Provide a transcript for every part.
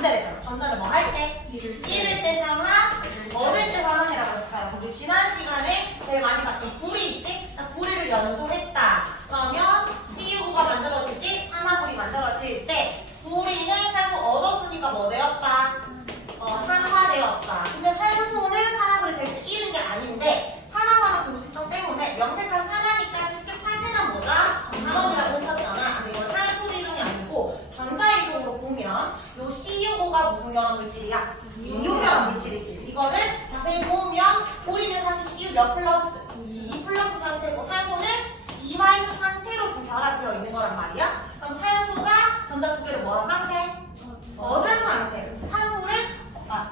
반대랬잖아. 전자를 뭐 할 때? 잃을 때 산화, 얻을 때 산화이라고 했어요. 우리 지난 시간에 제일 많이 봤던 불이 있지? 불이를 연소했다. 그러면 CU9가 만들어지지? 산화불이 만들어질 때 불이는 산소 얻었으니까 뭐 되었다? 산화되었다. 근데 산소는 산화불이 될 때 잃은 게 아닌데 산화하는 공식성 때문에 명백한 산화니까 측측하지는 뭐다? 산원이라고 했었잖아. 근데 이건 산소 이동이 아니고 전자 이동으로 보면 요 CU5가 무슨 결합 물질이야? 이온 결합 물질이지. 이거를 자세히 보면 우리는 사실 CU 몇 플러스? 2 플러스 상태고 산소는 2 마이너스 상태로 지금 결합되어 있는 거란 말이야. 그럼 산소가 전자 두 개를 뭐한 상태? 얻은 상태.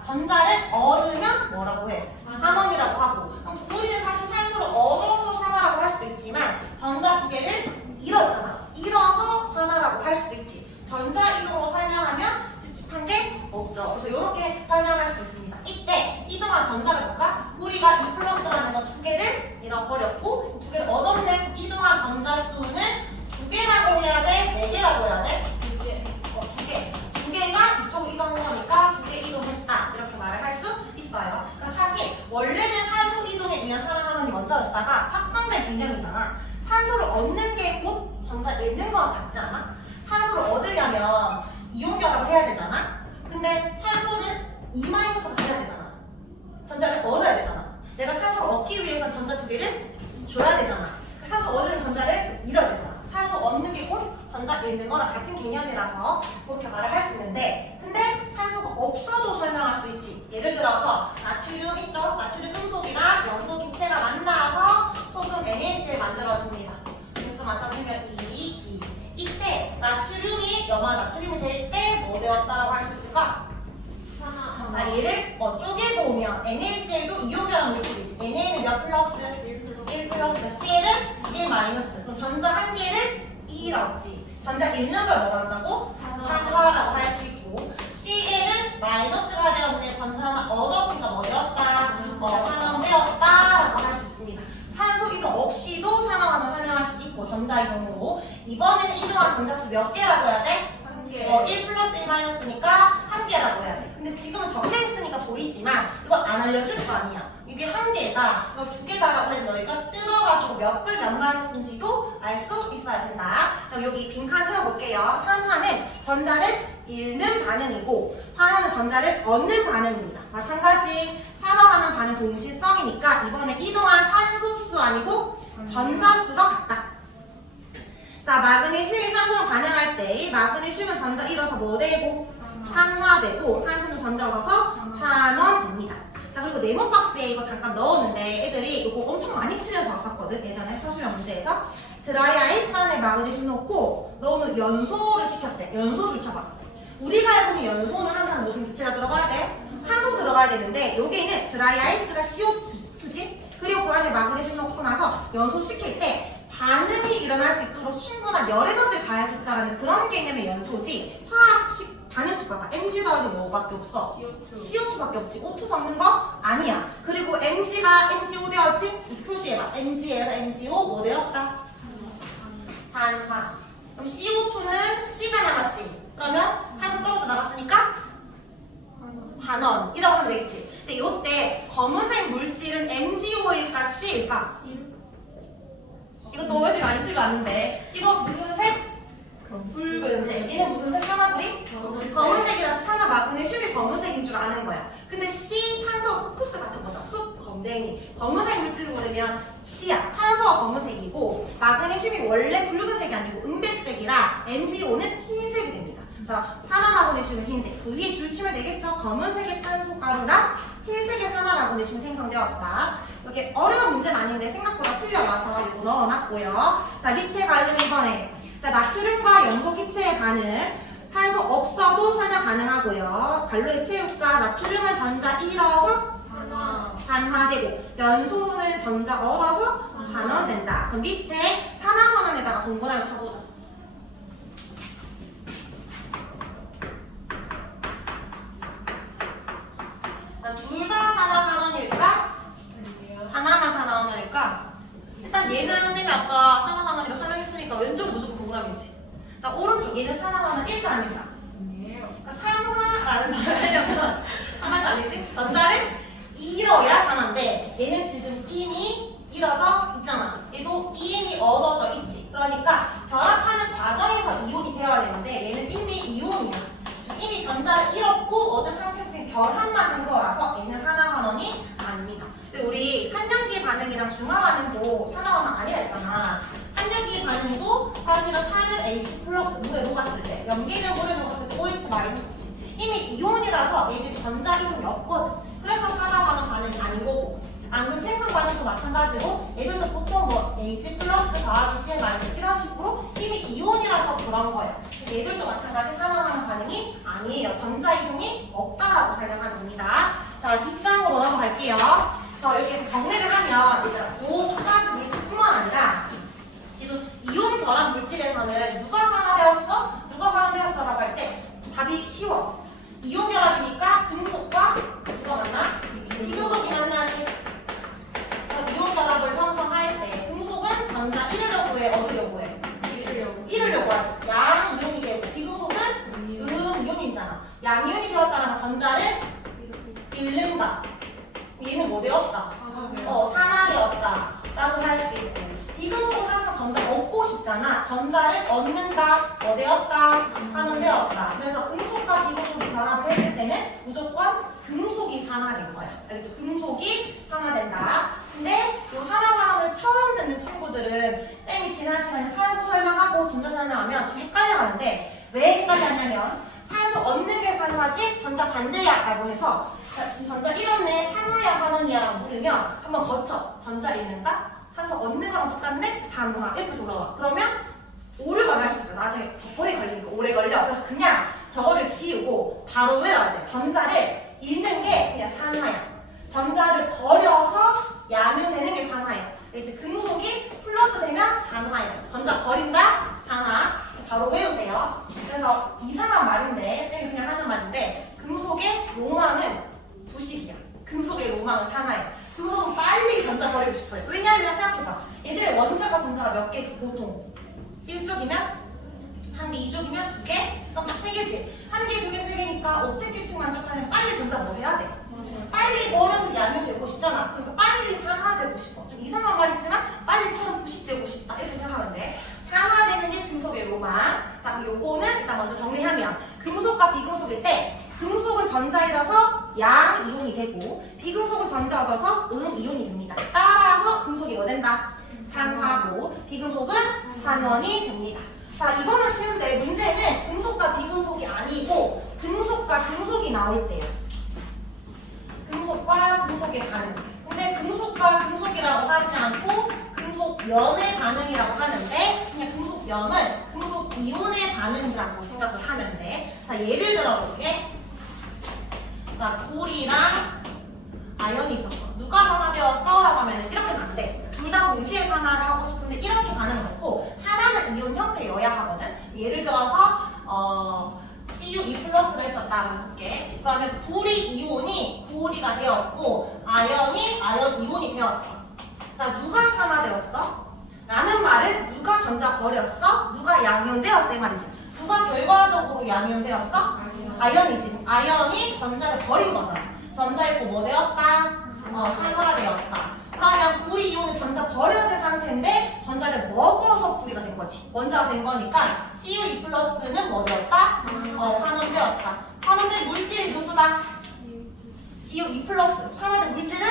전자를 얻으면 뭐라고 해? 산원이라고 하고. 그럼 구리는 사실 산소를 얻어서 산화라고 할 수도 있지만 전자 두 개를 잃었잖아. 잃어서 산화라고 할 수도 있지. 전자 이동으로 설명하면 찝찝한 게 없죠. 그래서 이렇게 설명할 수 있습니다. 이때 이동한 전자를 볼까? 구리가 2 플러스라는 거 두 개를 잃어버렸고 두 개를 얻었는 이동한 전자 수는 두 개라고 해야 돼? 네 개라고 해야 돼? 두 개. 두 개가 이쪽으로 이동한 거니까 두 개 이동했다. 이렇게 말을 할 수 있어요. 그러니까 사실 원래는 산소 이동에 의한 산화환원이 먼저였다가 확정된 개념이잖아. 산소를 얻는 게 곧 전자 잃는 거랑 같지 않아? 산소를 얻으려면 이온 결합을 해야 되잖아. 근데 산소는 2-가 돼야 되잖아. 전자를 얻어야 되잖아. 내가 산소를 얻기 위해선 전자 두 개를 줘야 되잖아. 산소 얻으려면 전자를 잃어야 되잖아. 산소 얻는 게 곧 전자 잃는 거랑 같은 개념이라서 그렇게 말을 할 수 있는데 근데 산소가 없어도 설명할 수 있지. 예를 들어서 나트륨 있죠? 나트륨 금속이랑 염소 기체가 만나서 소금 NaCl 만들어집니다. 개수 맞춰주면 2. 이때 나트륨이 염화 나트륨이 될 때 뭐 되었다라고 할 수 있을까? 자, 얘를 쪼개고 오면 NaCl도 이온 결합 물질이지. Na는 몇 플러스? 1 플러스. CL은 1 마이너스. 그럼 전자 한 개를 잃었지. 전자 잃는 걸 뭐라 한다고? 산화라고 할 수 있고 CL은 마이너스가 되었는데 전자 하나 얻었으니까 뭐 되었다? 산화되었다라고 할 수 있습니다. 산소 이동 없이도 산화하나 설명할 수 있고 전자 이동으로 이번에는 이동한 전자수 몇 개라고 해야 돼? 1 플러스 1 마이너스니까 한 개라고 해야 돼. 근데 지금은 적혀있으니까 보이지만 이걸 안 알려줄 거 아니야. 이게 한 개다. 이걸 두 개다라고 하면 너희가 뜯어가지고 몇 불 몇 마이너스인지도 알 수 있어야 된다. 자, 여기 빈칸 채워볼게요. 산화는 전자를 잃는 반응이고 환원은 전자를 얻는 반응입니다. 마찬가지 산화하는 반응 동시성이니까 이번에 이동한 산소수 아니고 전자수가 같다. 자, 마그네슘이 산소로 반응할 때 마그네슘은 전자 잃어서 뭐 되고? 산화되고 산소는 전자 얻어서 환원입니다. 자, 그리고 네모 박스에 이거 잠깐 넣었는데 애들이 이거 엄청 많이 틀려서 왔었거든. 예전에 서술형 문제에서 드라이 아이스 안에 마그네슘 넣고 넣으면 연소를 시켰대. 연소를 쳐봐. 우리가 알고 있는 연소는 항상 무슨 기체가 들어가야 돼? 산소 들어가야 되는데 여기는 드라이 아이스가 CO2지? 그리고 그 안에 마그네슘 넣고 나서 연소시킬 때 반응이 일어날 수 있도록 충분한 열 에너지를 가해줬다라는 그런 개념의 연소지 화학식 반응식 봐봐. mg 더하기 뭐밖에 없어? CO2밖에 없지. O2 섞는 거 아니야. 그리고 mg가 mgo 되었지? 표시해봐. mg에서 mgo 뭐 되었다? 산화. 그럼 CO2는 C가 남았지. 그러면 산소 떨어져 나갔으니까 반원이라고 하면 되겠지. 근데 이때 검은색 물질은 MgO일까 C일까? 이것도 애들이 많이 틀려왔는데 이거 무슨 색? 붉은색. 얘는 무슨 색? 산화불이? 검은색이라서 산화 마그네슘이 검은색인 줄 아는 거야. 근데 C 탄소 포크스 같은 거죠. 쑥 검댕이. 검은색 물질을 고르면 C야. 탄소가 검은색이고 마그네슘이 원래 붉은색이 아니고 은백색이라 MgO는 흰색이 됩니다. 자, 산화 마그네슘은 흰색. 그 위에 줄 치면 되겠죠? 검은색의 탄소 가루랑 흰색의 산화 마그네슘 생성되었다. 이렇게 어려운 문제는 아닌데 생각보다 틀려와서 이거 넣어놨고요. 자, 밑에 갈로 이번에 자, 나트륨과 염소 기체의 반응 산소 없어도 설명 가능하고요. 갈로의 체육과 나트륨은 전자 잃어서 산화되고 연소는 전자 얻어서 환원된다. 그럼 밑에 산화환원에다가 동그라미 쳐보자. 둘 다 산화환원일까? 하나만 산화환원일까? 일단 얘는 선생님이 아까 산화환원이라고 설명했으니까 왼쪽은 무조건 동그라미지. 자, 오른쪽 얘는 산화환원 1도 아닙니다. 그러니까 라는 말을 하려면 하나가 아니지? 전자를 잃어야 산화인데 얘는 지금 이미 잃어져 있잖아. 얘도 이미 얻어져 있지. 그러니까 결합하는 과정에서 이온이 되어야 되는데 얘는 이미 이온이야. 이미 전자를 잃었고 얻은 상태에서 그냥 결합만 한 거라서 얘는 산화환원이 아닙니다. 우리 산염기 반응이랑 중화 반응도 산화환원 아니라 했잖아. 산염기 반응도 사실은 산은 H 플러스 물에 녹았을 때, 염기는 물에 녹았을 때 OH 마이너스지. 이미 이온이라서 얘들이 전자 이온이 없거든. 그래서 산화환원 반응이 아닌 거고. 앙금 생성 반응도 마찬가지고 얘들도 보통 뭐 H 플러스 더하기 CL 마이너스 이런 식으로 이미 이온이라서 그런 거예요. 얘들도 마찬가지 산화환원 반응이 아니에요. 전자 이온이 없다라고 설명하면 됩니다. 자, 뒷장으로 넘어갈게요. 자, 이렇게 정리를 하면 얘들아, 그 두 가지 물질뿐만 아니라 지금 이온 결합 물질에서는 누가 산화되었어? 누가 환원되었어? 라고 할 때 답이 쉬워. 이온 결합이니까 금속과 누가 만나? 비금속이 만나지. 이온 결합을 형성할 때 금속은 전자 잃으려고 해, 얻으려고 해? 잃으려고 하지. 양 이온이 되고 비금속은 이온이잖아. 양 이온이 되었다는 건 전자를 잃는다. 얘는 뭐 되었다? 산화되었다 라고 할 수 있고, 비금속은 항상 전자 얻고 싶잖아. 전자를 얻는다, 뭐 되었다? 환원되었다. 그래서 금속과 비금속이 결합을 했을 때는 무조건 금속이 산화된 거야. 알겠죠? 금속이 산화된다. 근데 이 산화환원을 처음 듣는 친구들은 쌤이 지난 시간에 산소 설명하고 전자 설명하면 좀 헷갈려하는데, 왜 헷갈려하냐면 산소 얻는 게 산화지 전자 반대야 라고 해서, 자, 지금 전자 잃었네, 산화야 환원이야 라고 물으면 한번 거쳐. 전자 잃는다? 산소 얻는 거랑 똑같네? 산화. 이렇게 돌아와. 그러면 오류가 날 수 있어. 나중에 오래 걸리니까 오래 걸려. 그래서 그냥 저거를 지우고 바로 외워야 돼. 전자를 잃는 게 그냥 산화야. 전자를 버려서 양면되는 게 산화야. 이제 금속이 플러스 되면 산화야. 전자 버린다? 산화. 바로 외우세요. 그래서 이상한 말인데, 쌤이 그냥 하는 말인데, 금속의 로망은 부식이야. 금속의 로망은 산화야. 금속은 빨리 전자 버리고 싶어요. 왜냐하면 생각해봐. 얘들의 원자가 전자가 몇 개지? 보통 1쪽이면 한 개, 2쪽이면 2개, 직선각 3개지. 한 개, 2개, 3개니까 옥텟규칙 만족하려면 빨리 전자 뭐 해야 돼? 빨리 버려서 양이 되고 싶잖아. 그러니까 빨리 산화되고 싶어. 좀 이상한 말이지만 빨리처럼 부식되고 싶다. 이렇게 생각하면 돼. 산화되는 게 금속의 로망. 자, 그럼 요거는 일단 먼저 정리하면, 금속과 비금속일 때 금속은 전자이라서 양 이온이 되고 비금속은 전자 얻어서 이온이 됩니다. 따라서 금속이 뭐 된다? 산화고 비금속은 환원이 됩니다. 자, 이거는 쉬운데 문제는 금속과 비금속이 아니고 금속과 금속이 나올 때요. 금속과 금속의 반응. 근데 금속과 금속이라고 하지 않고 금속염의 반응이라고 하는데, 그냥 금속염은 금속 이온의 반응이라고 생각을 하면 돼. 자, 예를 들어볼게. 자, 구리랑 아연이 있었어. 누가 산화되었어? 라고 하면 이렇게는 안 돼. 둘 다 동시에 산화를 하고 싶은데 이렇게 반응은 없고, 하나는 이온 형태여야 하거든. 예를 들어서 CU2 플러스가 있었다고 볼게. 그러면 구리 이온이 구리가 되었고 아연이 아연 이온이 되었어. 자, 누가 산화되었어? 라는 말은 누가 전자 버렸어? 누가 양이온 되었어? 이 말이지. 누가 결과적으로 양이온 되었어? 아연이지. 아연이 전자를 버린 거잖아. 전자 있고 뭐 되었다? 산화가 되었다. 그러면 구리 이온은 전자 버려진 상태인데 전자를 먹어서 구리가 된 거지. 원자가 된 거니까 CU2 플러스는 뭐 되었다? 환원되었다. 환원된 물질이 누구다? CU2 플러스. 산화된 물질은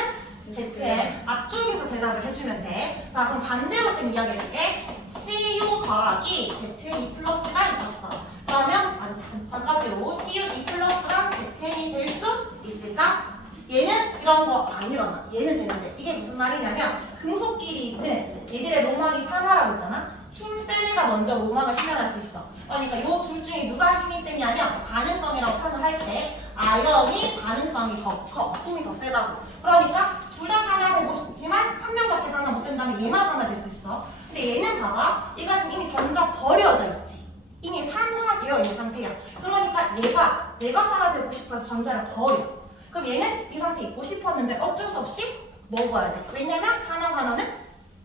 ZN. 앞쪽에서 대답을 해주면 돼. 자, 그럼 반대로 좀 이야기해볼게. CU 더하기 ZN2 플러스가 있었어. 그러면 마찬가지로 CU2 플러스랑 ZN이 될 수 있을까? 얘는 이런 거 안 일어나. 얘는 되는데. 이게 무슨 말이냐면 금속끼리는 얘들의 로망이 산화라고 했잖아. 힘센 애가 먼저 로망을 실현할 수 있어. 그러니까 요 둘 중에 누가 힘이 세냐면 반응성이라고 표현을 할 때 아연이 반응성이 더 커. 힘이 더 세다고. 그러니까 둘 다 산화되고 싶지만 한 명밖에 산화 못 된다면 얘만 산화될 수 있어. 근데 얘는 봐봐. 얘가 지금 이미 전자 버려져 있지. 이미 산화되어 있는 상태야. 그러니까 얘가 내가 산화되고 싶어서 전자를 버려. 그럼 얘는 이 상태에 있고 싶었는데 어쩔 수 없이 먹어야 돼. 왜냐면 산화 환원은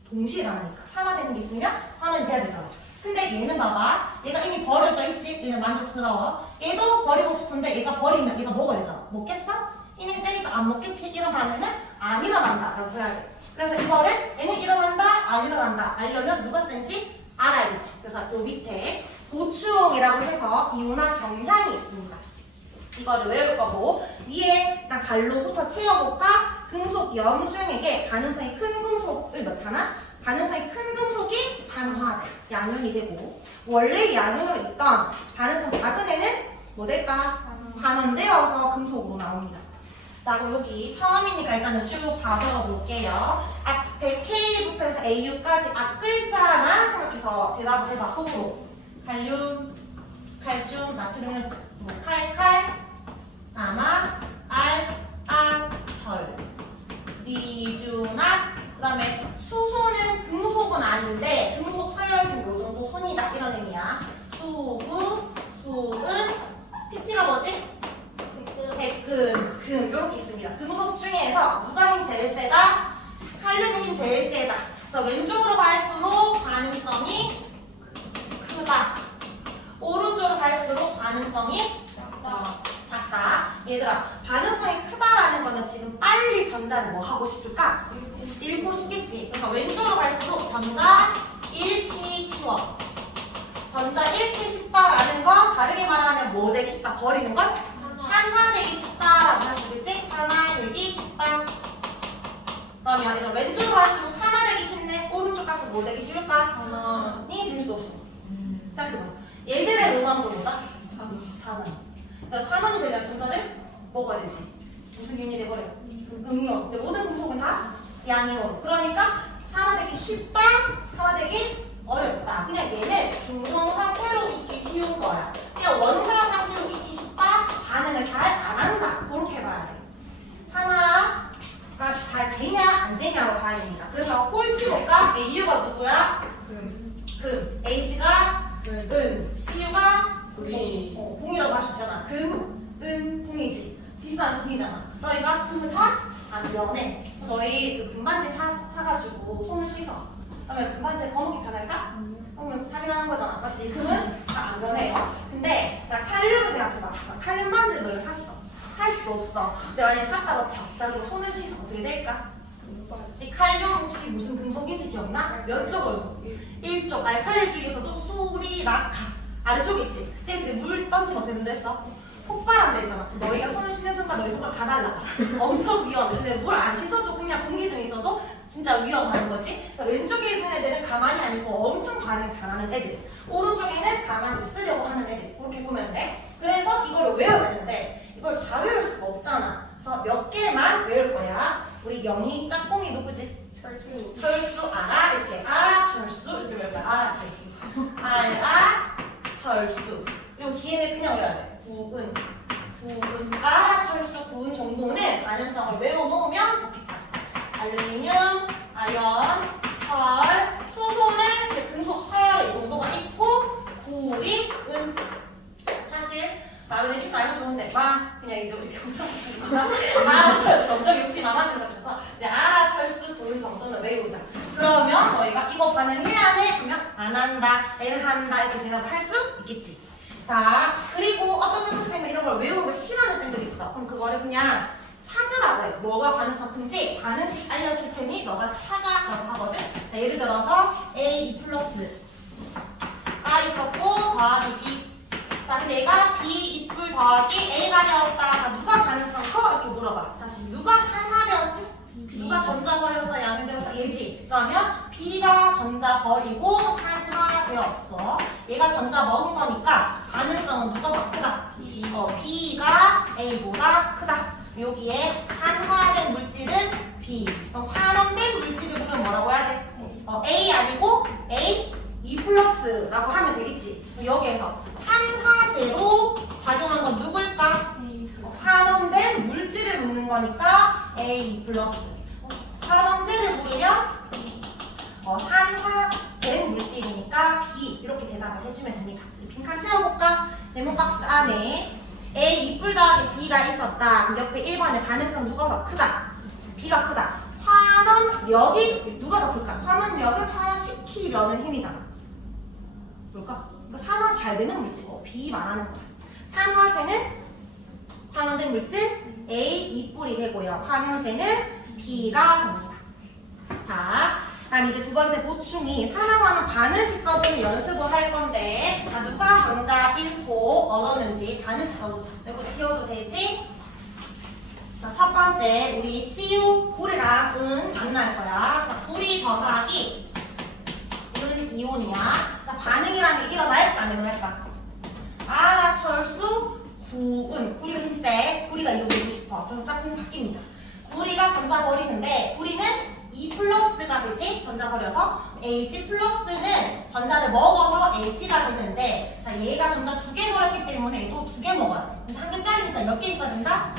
동시에 일어나니까. 산화되는 게 있으면 환원이 돼야 되잖아. 근데 얘는 봐봐. 얘가 이미 버려져 있지? 얘는 만족스러워. 얘도 버리고 싶은데 얘가 버리면 얘가 먹어야 되잖아. 먹겠어? 이미 세니까 안 먹겠지? 이런 반응은 안 일어난다 라고 해야 돼. 그래서 이거를 얘는 일어난다 안 일어난다 알려면 누가 센지 알아야겠지. 그래서 요 밑에 보충이라고 해서 이온화 경향이 있습니다. 이거를 외울 거고 위에 일단 갈로부터 채워볼까? 금속 염수액에게 가능성이 큰 금속을 넣잖아. 가능성이 큰 금속이 산화돼 양연이 되고 원래 양연으로 있던 가능성 작은 애는 뭐 될까? 반원되어서 금속으로 나옵니다. 자 그럼 여기 처음이니까 일단은 쭉 다 적어볼게요. 앞에 K부터 해서 AU까지 앞글자만 생각해서 대답을 해봐. 속으로 칼륨, 칼슘, 나트륨, 칼, 아마, 철, 니주나 그 다음에 수소는 금속은 아닌데 금속 서열중 요정도 순이다 이런 의미야. 수구, 수은, PT가 뭐지? 백금, 금 이렇게 있습니다. 금속 중에서 누가 힘 제일 세다? 칼륨이 힘 제일 세다. 그래서 왼쪽으로 갈수록 반응성이 크다. 오른쪽으로 갈수록 반응성이 작다. 얘들아, 반응성이 크다라는 거는 지금 빨리 전자를 뭐 하고 싶을까? 읽고 싶겠지. 그래서 왼쪽으로 갈수록 전자 읽기 쉬워. 전자 읽기 쉽다라는 건 다르게 말하면 뭐 되기 쉽다? 버리는 걸? 산화되기 쉽다라고 할 수 있겠지? 산화되기 쉽다. 그러면 이런 왼쪽으로 갈수록 산화되기 쉽네. 오른쪽 갈수록 뭐 되기 쉬울까? 이 될 수 없어. 생각해봐. 얘들의 로망도 뭐다? 산화. 그러니까 환원이 되려면 전자를 먹어야 되지. 무슨 균이 돼버려? 음이온. 근데 모든 금속은 다 양이온. 그러니까 산화되기 쉽다, 산화되기 어렵다. 그냥 얘는 중성 상태로 있기 쉬운 거야. 그냥 원자 상태로 있기 쉽다, 반응을 잘 안 한다. 그렇게 봐야 돼. 산화가 잘 되냐 안 되냐로 봐야 됩니다. 그래서 꼴찌 볼까? AU가 누구야? 금. H가 은. CU가 공이라고 할 수 있잖아. 금, 은, 공이지. 비슷한 수이잖아. 그러니까 금은 잘 안 변해. 너희 그 금반지 사가지고 손을 씻어. 그러면 금반지 검은게 변할까? 그러면 자기가 하는 거잖아. 맞지? 금은 잘 안 변해요. 근데 자 칼륨을 생각해봐. 자, 칼륨 반지를 너희가 샀어. 살 수도 없어. 근데 만약에 샀다고 쳐. 자 그리고 손을 씻어. 어떻게 될까? 이 칼륨 혹시 무슨 금속인지 기억나? 몇 쪽? 1쪽. 알칼리 중에서도 수리, 낙하. 아래쪽에 있지? 쟤 물 던지면 어떻게 됐어? 폭발한다 했잖아. 너희가 손을 씻는 순간 너희 손가락 다 날라가. 엄청 위험해. 근데 물 안 씻어도 그냥 공기 중에 있어도 진짜 위험한 거지. 그래서 왼쪽에 있는 애들은 가만히 안 있고 엄청 반응 잘하는 애들. 오른쪽에는 가만히 있으려고 하는 애들. 그렇게 보면 돼. 그래서 이걸 외워야 되는데 이걸 다 외울 수가 없잖아. 그래서 몇 개만 외울 거야. 우리 영희 짝꿍이 누구지? 철수 알아? 이렇게 알아 철수 이렇게 외울 거야. 알아 철수. 알아 철수. 그리고 뒤에는 그냥 외워야 돼. 구은, 철수, 구은 정도는 가능성을 외워놓으면 좋겠다. 알루미늄, 아연, 철, 수소는 금속 서열의 이 정도가 있고 구리, 은. 사실 마그네슘 알면 좋은데 그냥 이제 우리 경찰 점점 욕심 많아진 상태에서 철수, 구은 정도는 외우자. 그러면 너희가 이거 반응해야 돼? 그러면 안 한다, 얘는 한다 이렇게 대답을 할 수 있겠지. 자, 그리고 어떤 학생은 이런 걸 외우는 걸 싫어하는 쌤들이 있어. 그럼 그거를 그냥 찾으라고 해. 뭐가 반응성 큰지 반응식 알려줄 테니 너가 찾아라고 하거든. 자, 예를 들어서 A 플러스 가 있었고 더하기 B. 자, 근데 얘가 B 이플 더하기 A가 되었다. 자, 누가 반응성 커? 이렇게 물어봐. 자, 지금 누가 산화되었지? 누가 전자 버렸어? 양이 되었어? 얘지. 그러면 B가 전자 버리고 산화되었어. 얘가 전자 먹은 거니까 반응성은 누가 더 크다? B가 A보다 크다. 여기에 산화된 물질은 B. 그럼 환원된 물질을 보면 뭐라고 해야 돼? A 아니고 A, E 플러스라고 하면 되겠지. 여기에서 산화제로 작용한 건 누굴까? 환원된 물질을 묻는 거니까 A 플러스. 환원제를 물으면 산화된 물질이니까 B 이렇게 대답을 해주면 됩니다. 빈칸 채워볼까? 네모 박스 안에 A 이플 더하기 B가 있었다. 그럼 옆에 1번의 반응성 누가 더 크다? B가 크다. 환원력이 누가 더 클까? 환원력은 환원시키려는 힘이잖아. 뭘까? 산화 잘 되는 물질, B 말하는 거야. 산화제는 환원된 물질 A 2뿔이 되고요. 환영제는 B가 됩니다. 자, 그다음 이제 두 번째 보충이 사랑하는 반응식 써보는 연습을 할 건데 누가 전자 1호 얻었는지 반응식 써보자. 이거 지워도 되지? 자, 첫 번째 우리 CU 불이랑 은 만날 거야. 자, 불이 더하기 은 이온이야. 자, 반응이라는 게 일어날까 안 일어날까? 철수 구은 구리가 힘세. 구리가 이온이고 싶어. 그래서 짝꿍 바뀝니다. 구리가 전자 버리는데 구리는 2 플러스가 되지? 전자 버려서 Ag 플러스는 전자를 먹어서 Ag가 되는데 자, 얘가 전자 2개 버렸기 때문에 얘도 2개 먹어야 돼. 근데 한 개짜리니까 몇 개 있어야 된다?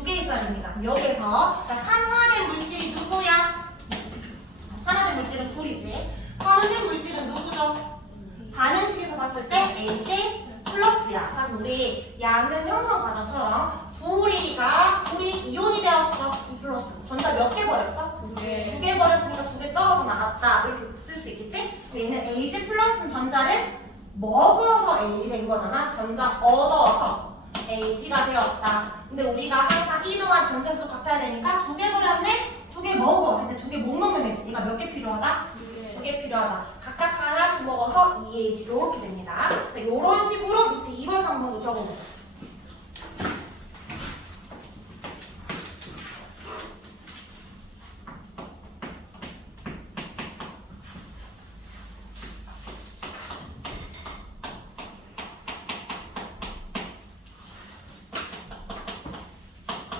2개 있어야 됩니다. 여기에서 자, 산화된 물질이 누구야? 산화된 물질은 구리지. 환원된 물질은 누구죠? 반응식에서 봤을 때 Ag 플러스야. 자, 우리 양면 형성 과정처럼 구리 이온이 되었어. 2 플러스. 전자 몇 개 버렸어? 2개. 2개 버렸으니까 2개 떨어져 나갔다. 이렇게 쓸 수 있겠지? 얘는 Ag 플러스는 전자를 먹어서 Ag 된 거잖아. 전자 얻어서 Ag가 되었다. 근데 우리가 항상 이동한 전자수 같아야 되니까 2개 버렸네? 2개 먹어. 근데 2개 못 먹는 애지. 얘가 몇 개 필요하다? 2개 필요하다. 각각 하나씩 먹어서 2Ag 이렇게 됩니다. 이런 식으로 밑에 2번, 3번도 적어보자.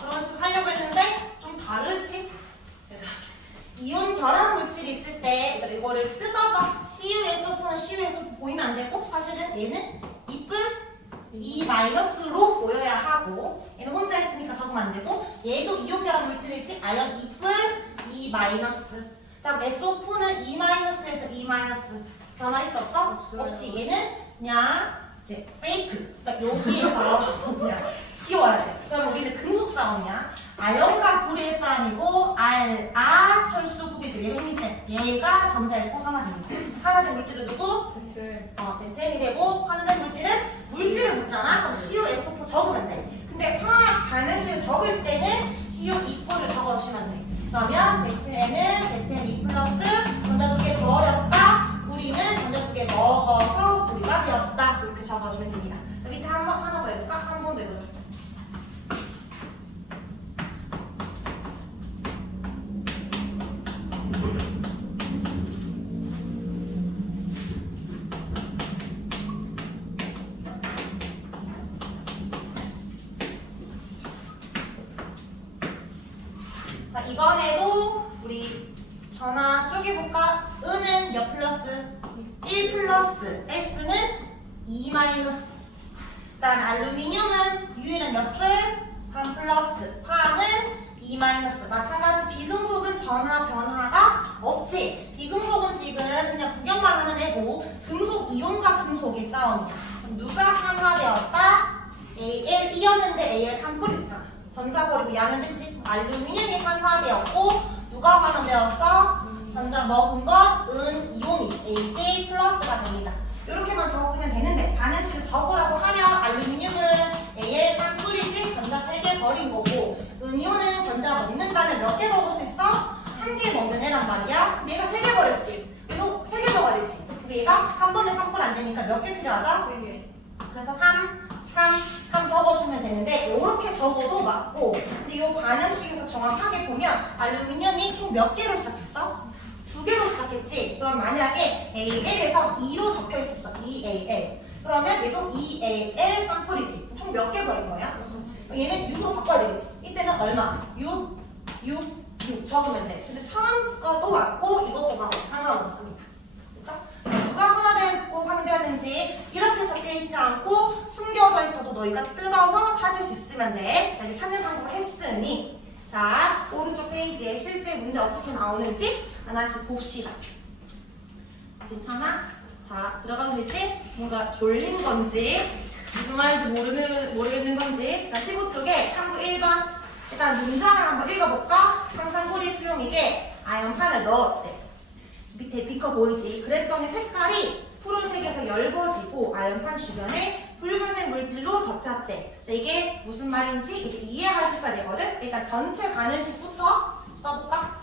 그런 식으로 하려고 했는데 좀 다르지? 이온 결합 물질이 있을 때 이거를 뜯어봐. CuSO4는 CuSO4 보이면 안 되고 사실은 얘는 이뿔 E-로 보여야 하고 얘는 혼자 있으니까 적으면 안 되고 얘도 이온 결합 물질이지. 아연 이뿔 E-. 자, SO4는 E-에서 E- 변화 있어 없어? 없지. 얘는 그냥 이제 페이크. 그러니까 여기에서 그냥 지워야 돼. 그럼 우리는 금속 싸움이야. 아연과 불의 싸움이고 철수 구비들 얘가 힘이 세. 얘가 전자 잃고 산화됩니다. 산화된 물질은 누구? 젠텐이 되고 환원된 물질은 물질을 묻잖아. 그럼 CuSO4 적으면 돼. 근데 화학 반응식을 적을 때는 CU2를 적어주면 돼. 그러면 Zn은 Zn2 플러스 전자 2개 버렸다. 구리는 전자 2개 먹어서 구리가 되었다. 이렇게 적어주면 됩니다. 자, 밑에 하나 더 해볼까? 3번 해보자. 자, 이번에도 우리 전화 쪼개볼까? 은은 몇 플러스? 1 플러스. S는 2 마이너스. 그다음 알루미늄은 U는 몇 풀? 3 플러스. 화는 2 마이너스. 마찬가지 비금속은 전하 변화가 없지. 비금속은 지금 그냥 구경만 하는 애고 금속 이온과 금속의 싸움이야. 누가 산화되었다? Al2였는데 Al 3뿔이 됐잖아. 전자 버리고 양은 됐지. 알루미늄이 산화되었고 누가 환원되었어? 전자 먹은 것 은 이온이 Ag 플러스가 됩니다. 이렇게만 적으면 되는데 반응식을 적으라고 하면 알루미늄은 Al 3뿔이지 전자 3개 버린 거고 은이온은 전자 먹는다는 몇 개 먹을 수 있어? 1개 먹는 애란 말이야. 얘가 3개 버렸지. 얘도 3개 먹어야 되지. 근데 얘가 한 번에 3뿔 안 되니까 몇 개 필요하다? 3개. 그래서 3 적어주면 되는데 이렇게 적어도 맞고 근데 이 반응식에서 정확하게 보면 알루미늄이 총 몇 개로 시작했어? 2개로 시작했지? 그럼 만약에 AL에서 2로 적혀 있었어. EAL. 그러면 얘도 EAL 쌍뿔이지. 총 몇 개 버린 거야? 얘는 6으로 바꿔야 되겠지. 이때는 얼마? 6 적으면 돼. 근데 처음 거도 맞고 이것도 맞고 상관없습니다. 그렇죠? 누가 산화되고 환원되었는지 이렇게 적혀있지 않고 숨겨져 있어도 너희가 뜯어서 찾을 수 있으면 돼. 자, 이제 찾는 방법을 했으니 자, 오른쪽 페이지에 실제 문제 어떻게 나오는지 하나씩 봅시다. 괜찮아? 자, 들어가도 되지? 뭔가 졸린 건지 무슨 말인지 모르겠는 건지. 자, 15쪽에 탐구 1번 일단 문장을 한번 읽어볼까? 항상 꼬리 수용에게 아연판을 넣었대. 밑에 비커 보이지? 그랬더니 색깔이 푸른색에서 엷어지고 아연판 주변에 붉은색 물질로 덮였대. 자, 이게 무슨 말인지 이제 이해할 수 있어야 되거든. 일단 전체 반응식부터 써볼까?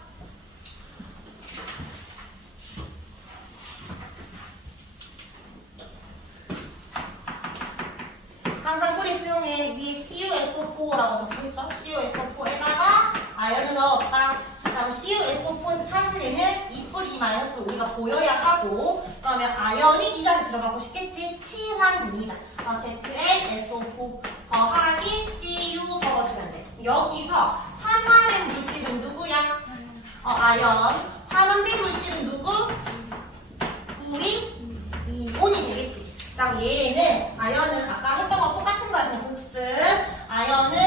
항상 뿌리 수용에 위에 CuSO4라고 적혀있죠? CuSO4에다가 아연을 넣었다. 그럼 CuSO4에서 사실에는 이 뿌리 마이너스 우리가 보여야 하고, 그러면 아연이 이 자리에 들어가고 싶겠지? 치환됩니다. ZnSO4 더하기 Cu 적어주면 돼. 여기서 산화된 물질은 누구야? 아연. 환원된 물질은 누구? 구리 이온이 되겠지. 자, 얘는 아연은 아까 했던 거 똑같은 거야. 그냥 복습. 아연은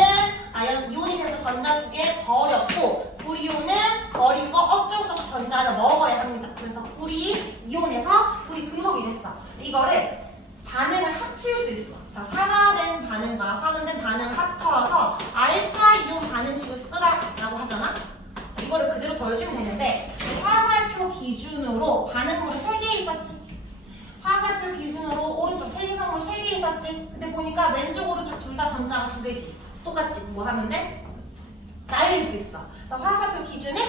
아연 이온이 돼서 전자 두 개 버렸고, 구리온은 버린 거 어쩔 수 없이 전자를 먹어야 합니다. 그래서 구리 이온에서 구리 금속이 됐어. 이거를 반응을 합칠 수 있어. 자, 산화된 반응과 환원된 반응을 합쳐서 알자 이온 반응식을 쓰라라고 하잖아. 이거를 그대로 더해주면 되는데, 화살표 기준으로 반응물이 3개 있었지. 화살표 기준으로 오른쪽 생성물 3개 있었지. 근데 보니까 왼쪽 오른쪽 둘 다 전자가 2개지. 똑같이 뭐 하면 돼? 날릴 수 있어. 그래서 화살표 기준에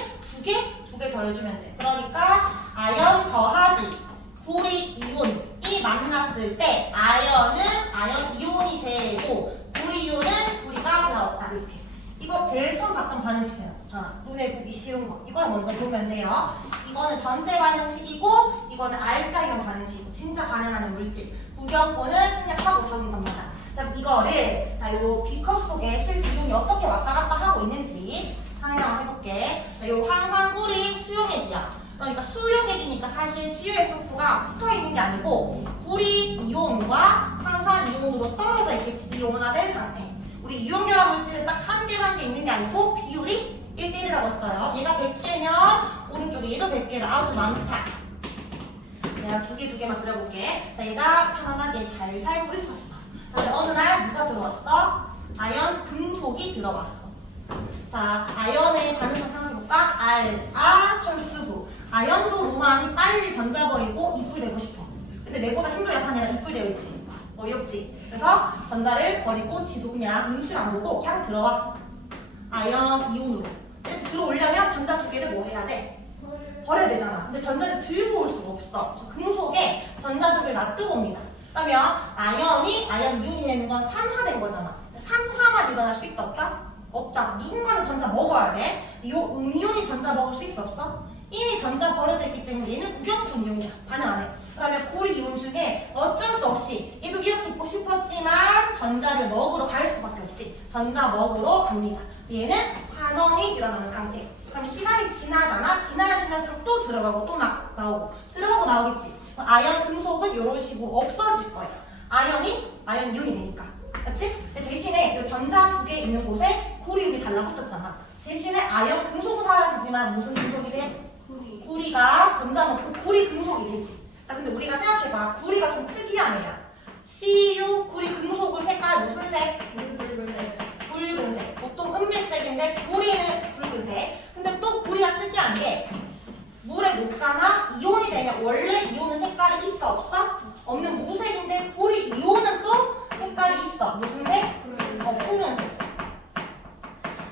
2개 더해주면 돼. 그러니까 아연 더하기 구리 이온이 만났을 때 아연은 아연 이온이 되고 구리 이온은 구리가 되었다. 이렇게. 이거 제일 처음 봤던 반응식이에요. 자, 눈에 보기 쉬운 거. 이걸 먼저 보면 돼요. 이거는 전체 반응식이고, 이거는 알짜이온 반응식이고, 진짜 반응하는 물질. 구경권을 생략하고 적인 겁니다. 자, 이거를, 자, 요 비커 속에 실제 이온이 어떻게 왔다 갔다 하고 있는지 설명을 해볼게. 자, 요 황산구리 수용액이야. 그러니까 수용액이니까 사실 CuSO4가 붙어 있는 게 아니고, 구리 이온과 황산 이온으로 떨어져 있겠지. 이온화된 상태. 우리 이온 결합 물질은 딱 한 개 있는 게 아니고 비율이 1대1이라고 했어요. 얘가 100개면 오른쪽에 얘도 100개다. 아주 많다. 내가 두 개만 그려볼게. 자, 얘가 편안하게 잘 살고 있었어. 자, 근데 어느 날 누가 들어왔어? 아연 금속이 들어왔어. 자, 아연의 반응성 생각해볼까? 아, 철수구. 아연도 로망이 빨리 전자 버리고 이쁠 되고 싶어. 근데 내보다 힘도 약한 애가 이쁠 되어 있지. 어이없지. 그래서 전자를 버리고 지도 그냥 눈치 안 보고 그냥 들어와. 아연 이온으로. 이렇게 들어오려면 전자 2개를 뭐 해야 돼? 버려야 되잖아. 근데 전자를 들고 올 수가 없어. 그래서 금속에 전자 2개를 놔두고 옵니다. 그러면 아연이 아연 이온이 되는 건 산화된 거잖아. 산화만 일어날 수 있다 없다? 없다. 누군가는 전자 먹어야 돼. 이 음이온이 전자 먹을 수 있어 없어? 이미 전자 버려져 있기 때문에 얘는 구경꾼 이온이야. 반응 안 해. 그러면 구리 이온 중에 어쩔 수 없이 얘도 이렇게 있고 싶었지만 전자를 먹으러 갈 수밖에 없지. 전자 먹으러 갑니다. 얘는 환원이 일어나는 상태. 그럼 시간이 지나잖아. 지나면서 또 들어가고 또 나오고 들어가고 나오겠지. 아연 금속은 이런 식으로 없어질 거야. 아연 이온이 되니까. 맞지? 근데 대신에 이 전자 2개 있는 곳에 구리온이 달라붙었잖아. 대신에 아연 금속은 사라지지만 무슨 금속이 돼? 구리가 전자 먹고 구리 금속이 되지. 자, 근데 우리가 생각해봐. 구리가 좀 특이한 애야. Cu 구리 금속은 색깔 무슨 색? 붉은색. 보통 은빛색인데 구리는 붉은색. 근데 또 구리가 특이한 게 물에 녹잖아. 이온이 되면 원래 이온은 색깔이 있어 없어? 없는 무색인데 구리 이온은 또 색깔이 있어. 무슨 색? 푸른색.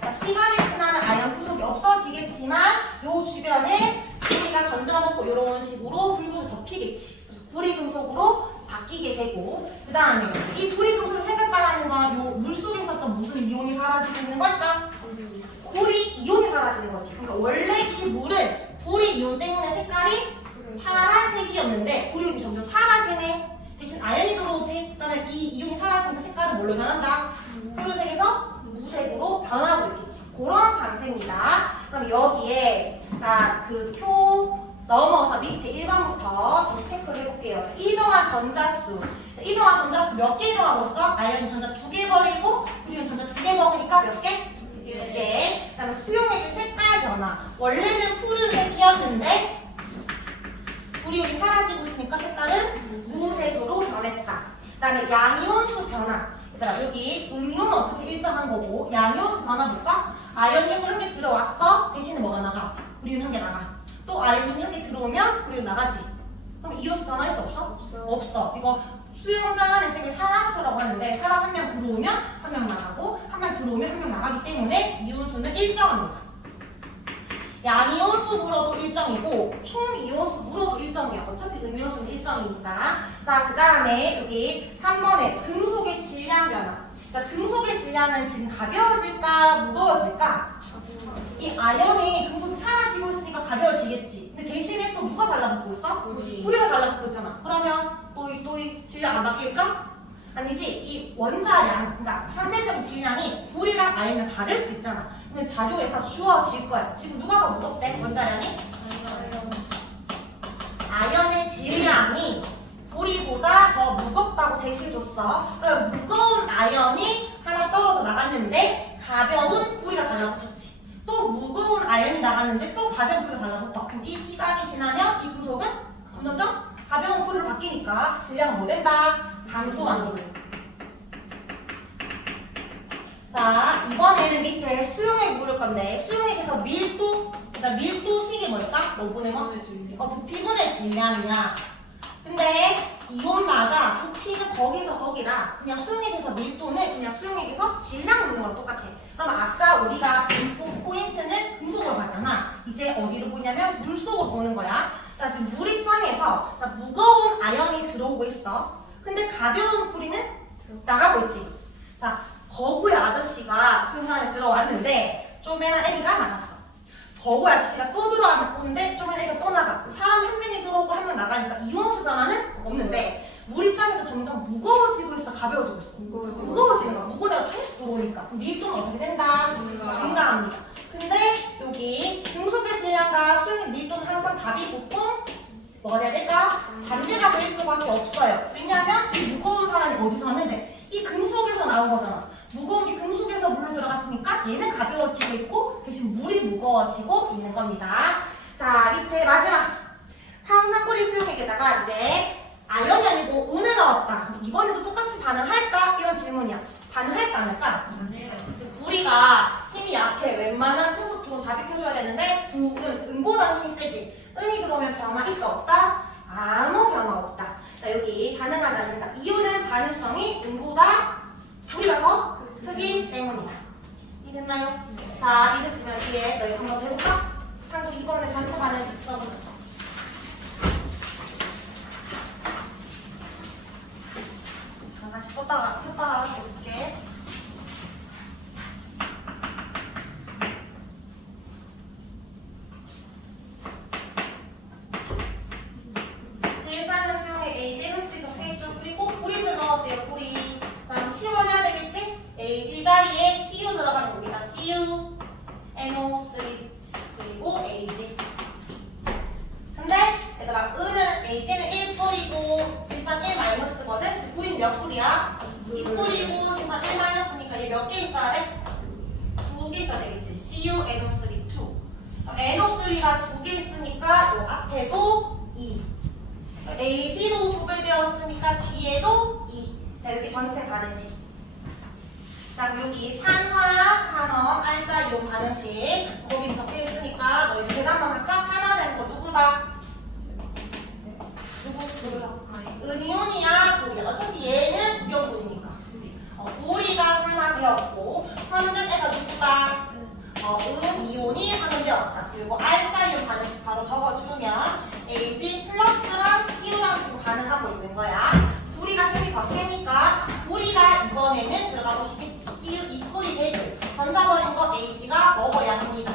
자, 시간이 지나면 아연 금속이 없어지겠지만 요 주변에 구리가 전자 먹고 이런 식으로 붉은색 덮이겠지. 그래서 구리 금속으로 바뀌게 되고, 그 다음에 이 구리 금속이 생겼다라는 건 요 물속에 있었던 무슨 이온이 사라지고 있는 걸까? 구리 이온이 사라지는 거지. 그러니까 원래 이 물은 구리 이온 때문에 색깔이 파란색이었는데 구리 이온이 점점 사라지네. 대신 아연이 들어오지. 그러면 이 이온이 사라지니까 색깔은 뭘로 변한다? 푸른색에서 무색으로 변하고 있겠지. 그런 상태입니다. 그럼 여기에 자, 그 표 넘어서 밑에 1번부터 좀 체크를 해볼게요. 자, 이동한 전자수. 이동한 전자수 몇 개 이동하고 있어? 아연이 전자 2개 버리고 구리온 전자 2개 먹으니까 몇 개? 2개. 그 다음에 수용액의 색깔 변화. 원래는 푸른색이었는데 구리온이 사라지고 있으니까 색깔은 무색으로 변했다. 그 다음에 양이온수 변화. 얘들아, 여기 음이온 어차피 일정한 거고 양이온수 변화 볼까? 아연이온 한 개 들어왔어. 대신에 뭐가 나가? 구리온 한 개 나가. 또 아연이온 한 개 들어오면 구리온 나가지. 그럼 이온수 변화할 수 없어? 없어. 이거 수영장 안에 쓰는 사람수라고 하는데 사람 한 명 들어오면 한 명 나가고 한 명 들어오면 한 명 나가기 때문에 이온수는 일정합니다. 양이온수 물어도 일정이고 총이온수 물어도 일정이야. 어차피 음이온수는 일정이니까. 자, 그 다음에 여기 3번에 금속의 질량 변화. 자, 금속의 질량은 지금 가벼워질까 무거워질까? 이 아연이 금속이 사라지고 있으니까 가벼워지겠지. 근데 대신에 또 누가 달라붙고 있어? 구리가 달라붙고 있잖아. 그러면 또이 질량 안 바뀔까? 아니지. 이 원자량, 그러니까 상대적 질량이 구리랑 아연이랑 다를 수 있잖아. 그러면 자료에서 주어질 거야. 지금 누가 더 무겁대? 원자량이? 아연의 질량이 구리보다 더 무겁다고 제시해 줬어. 그럼 무거운 아연이 하나 떨어져 나갔는데 가벼운 구리가 달라붙었지. 또 무거운 아연이 나갔는데 또 가벼운 구리가 달라붙어. 그럼 이 시간이 지나면 이 금속은 점점 가벼운 구리로 바뀌니까 질량은 뭐 된다? 감소하는 거예요. 자, 이번에는 밑에 수용액 물을 건데 수용액에서 밀도, 그러니까 밀도식이 뭘까? 뭐 보내면? 부피분의 질량이야. 근데 이온마가 부피는 거기서 거기라 그냥 수용액에서 밀도는 그냥 수용액에서 질량 묻는 거랑 똑같아. 그럼 아까 우리가 포인트는 금속으로 봤잖아. 이제 어디로 보냐면 물속으로 보는 거야. 자, 지금 물 입장에서 자, 무거운 아연이 들어오고 있어. 근데 가벼운 구리는 나가고 있지. 자, 거구의 아저씨가 수영장 안에 들어왔는데 쪼매난 애기가 나갔어. 거구의 아저씨가 또 들어왔는데 쪼매난 애기가 또 나가. 사람 한 명이 들어오고 한 명 나가니까 이온수 변화는 없는데 물 입장에서 점점 무거워지고 있어, 가벼워지고 있어? 무거워지는 거야. 무거워지가 계속 들어오니까. 그럼 밀도는 어떻게 된다? 증가합니다. 근데 여기 금속의 질량과 수용의 밀도는 항상 답이 보통 뭐가 돼야 될까? 반대가 될 수밖에 없어요. 왜냐하면 지금 무거운 사람이 어디서 왔는데 이 금속에서 나온 거잖아. 무거운 게 금속에서 물로 들어갔으니까 얘는 가벼워지고 있고 대신 물이 무거워지고 있는 겁니다. 자, 밑에 마지막 황산구리 수용액에다가 이제 아연이 아니고 은을 넣었다. 이번에도 똑같이 반응할까? 이런 질문이야. 반응할까 안 할까? 구리가 힘이 약해. 웬만한 금속 들어오면 다 비켜줘야 되는데 구는 은보다 힘이 세지. 은이 들어오면 변화 있다 없다? 아무 변화 없다. 자, 여기 반응하지 않는다. 이유는 반응성이 은보다 구리가 더 크기 때문이다. 이해됐나요? 자, 이랬으면 뒤에 너희 한번 해볼까? 한국 2번에 전체 반응식 써보자. 다시 껐다가 해볼게. 질산은 수용액 AG, 흡수기 적혀있죠. 그리고 구리질 넣었대요. 구리. 자, 치워내야 되겠지? AG 자리에 CU 들어가는 겁니다. CU, NO3, 그리고 AG. 근데 얘들아, 은은 AG는 1 뿌리고 질산 1 마이너스거든? 구리는 몇 뿌리야? 2 뿌리고 질산 1 마이너스니까 얘 몇 개 있어야 돼? 2개 있어야 되겠지. CU, NO3, 2. NO3가 2개 있으니까 요 앞에도 2. AG도 2배 되었으니까 뒤에도 2. 자, 이렇게 전체 반응식. 자, 여기 산화, 산업, 알자, 이온 반응식. 거기 적혀 있으니까 너희 대답만 할까? 산화되는 거 누구다? 누구죠? 은이온이야, 구리야. 어차피 얘는 무경구리니까. 구리가 산화되었고, 황은 애가 누구다? 은, 이온이 환원되었다. 그리고 알자, 이온 반응식 바로 적어주면 AG 플러스랑 CU랑 지금 반응하고 있는 거야. 구리가 힘이 더 세니까 구리가 이번에는 들어가고 싶겠지. CU 2뿌리 되지. 전자 버린 거 AG가 먹어야 합니다.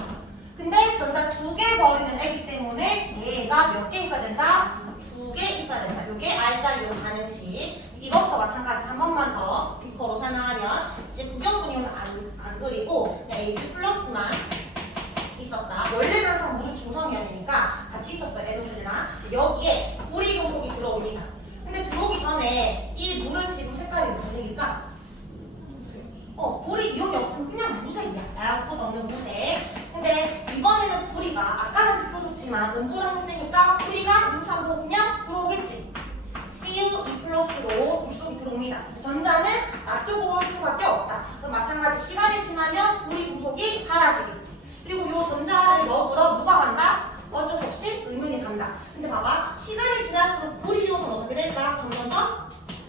근데 전자 2개 버리는 애기 때문에 얘가 몇 개 있어야 된다? 2개 있어야 된다. 이게 알자 이온 반응식. 이것도 마찬가지 한 번만 더 비커로 설명하면 이제 구경분이온은 안 그리고 그냥 AG 플러스만 있었다. 원래는 항상 물은 중성이어야 되니까 같이 있었어요. 에도스랑 여기에 구리 금속이 들어옵니다. 근데 들어오기 전에 이 물은 지금 색깔이 무슨 색일까? 구리 이온이 없으면 그냥 무색이야. 얇고 없는 무색. 근데 이번에는 구리가 아까는 비켜줬지만 은보다 힘이 세니까 구리가 눈치 안 보고 그냥 들어오겠지. CU2+로 물속이 들어옵니다. 전자는 놔두고 올 수밖에 없다. 그럼 마찬가지 시간이 지나면 구리 금속이 사라지겠지. 그리고 이 전자를 먹으러 누가 간다? 어쩔 수 없이 의문이 간다. 근데 봐봐, 시간이 지날수록 구리 이온은 어떻게 될까? 점점점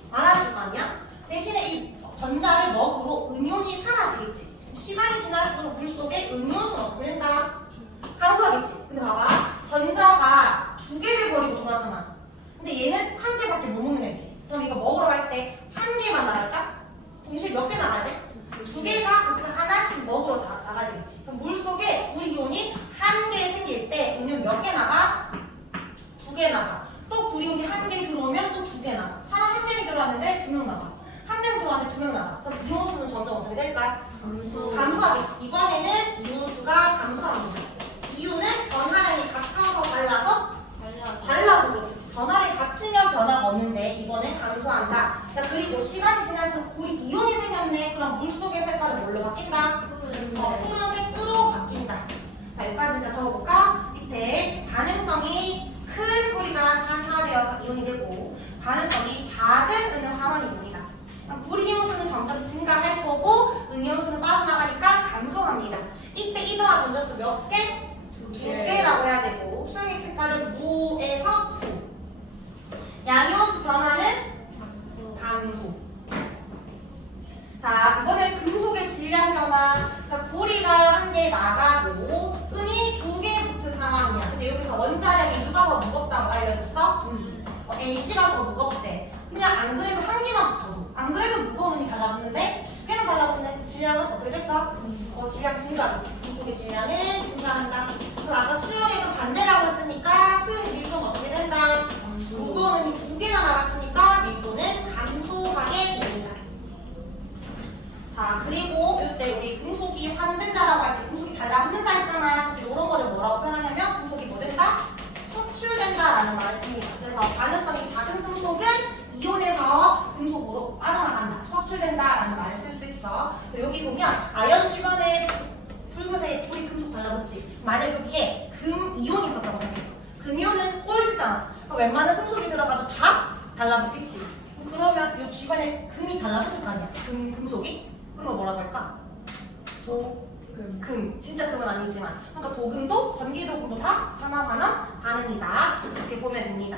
많아질 거 아니야? 대신에 이 전자를 먹으로 은이온이 사라지겠지. 시간이 지날수록 물속에 은이온수는 어떻게 된다? 감소하겠지. 근데 봐봐. 전자가 두 개를 버리고 돌았잖아. 근데 얘는 한 개밖에 못 먹는 애지. 그럼 이거 먹으러 갈 때 한 개만 나갈까? 동시에 몇 개 나가야 돼? 두 개가 각자 하나씩 먹으러 나가야 되겠지. 그럼 물속에 불이온이 한 개 생길 때 은이온 몇 개 나가? 두 개 나가. 또 불이온이 한 개 들어오면 또 두 개 나가. 사람 한 명이 들어왔는데 두 명 나가. 한 명 들어왔는데 두 명 나가. 그럼 이온수는 점점 어떻게 될까? 감소하겠지. 이번에는 이온수가 감소합니다. 이유는 전하량이 같아서 달라서 그렇겠지. 전하량이 같으면 변화가 없는데 이번엔 감소한다. 자, 그리고 시간이 지날수록 우리 이온이 생겼네. 그럼 물속의 색깔은 뭘로 바뀐다? 푸른색으로 바뀐다. 자, 여기까지 일단 적어볼까? 밑에 반응성이 큰 뿌리가 산화되어서 이온이 되고 반응성이 작은 은은 환원이 됩니다. 불이온수는 점점 증가할 거고 은이온수는 빠져나가니까 감소합니다. 이때 이동한 전자수 몇 개? 두 개라고 해야 되고 수용액 색깔을 무에서 부. 양이온수 변화는 감소. 자, 이번에 금속의 질량 변화. 자, 구리가 한 개 나가고 은이 두 개 붙은 상황이야. 근데 여기서 원자량이 누가 더 무겁다고 알려줬어? H가 더 무겁대. 그냥 안 그래도 한 개만 붙어도 안 그래도 무거운 은이 달라붙는데 두 개는 달라붙네. 질량은 어떻게 될까? 질량 증가하지. 금속의 질량은 증가한다. 그럼 아까 수용액은 반대라고 했으니까 수용의 밀도는 어떻게 된다? 무거운 은이 두 개나 나갔으니까 밀도는 감소하게 됩니다. 자, 그리고 이때 우리 금속이 환원된다라고 할 때 금속이 달라붙는다 했잖아. 그래서 이런 거를 뭐라고 표현하냐면 금속이 뭐 된다? 속출된다라는 말을 씁니다. 그래서 반응성이 작은 금속은 이온에서 금속으로 빠져나간다. 속출된다라는 말을 쓸 수 있어. 여기 보면 아연 주변에 붉은색 불이 금속 달라붙지. 만약 여기에 금 이온이 있었다고 생각해. 금 이온은 꼴찌잖아. 웬만한 금속이 들어가도 다 달라붙겠지. 그러면 이 주변에 금이 달라붙을 거 아니야. 금속이? 그러면 뭐라고 할까? 금. 진짜 금은 아니지만. 그러니까 도금도 전기도금도 다 산화환원 반응이다. 이렇게 보면 됩니다.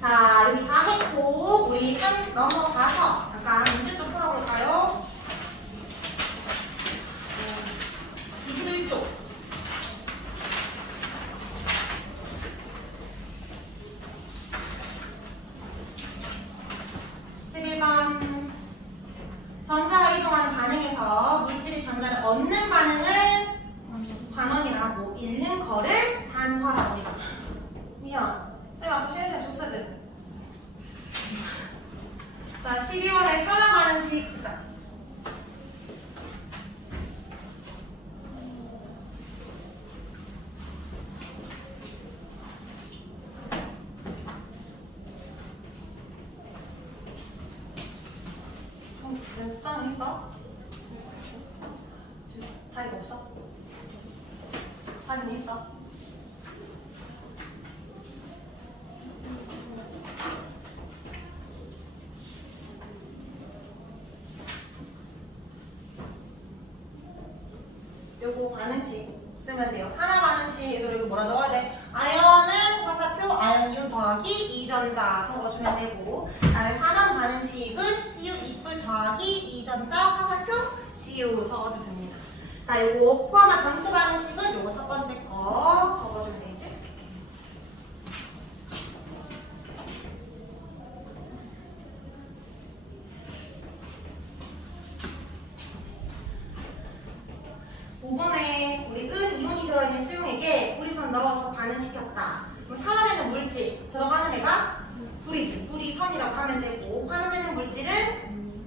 자, 여기 다 했고 우리 3 넘어가서 잠깐 문제 좀 풀어볼까요? 21쪽. 11번. 전자가 이동하는 반응에서 물질이 전자를 얻는 반응을 환원이라고 잃는 거를 산화라고 합니다. 미안. 쌤 아까 시간이 줬어야 돼. 자, 12번에 산화 반응식 쓰자. 연습장은 있어? 지금 자리가 없어? 자리는 있어? 요거 반응식 쓰면 돼요. 산화 반응식으로 이거 뭐라 적어야 돼? 아연은 화살표 아연 이온 더하기 2전자 적어주면 되고, 그다음에 환원 반응식은 CU 이뿔 더하기 2전자 화살표 CU 적어주면 됩니다. 자, 요거 포함한 전체 반응식은 요거 첫 번째 거 적어주면 되지. 이번에 우리 은 이온이 들어있는 수용액에 우리선 넣어서 반응시켰다. 그럼 산화되는 물질 들어가는 애가 불이지. 불이 선이라고 하면 되고, 환원되는 물질은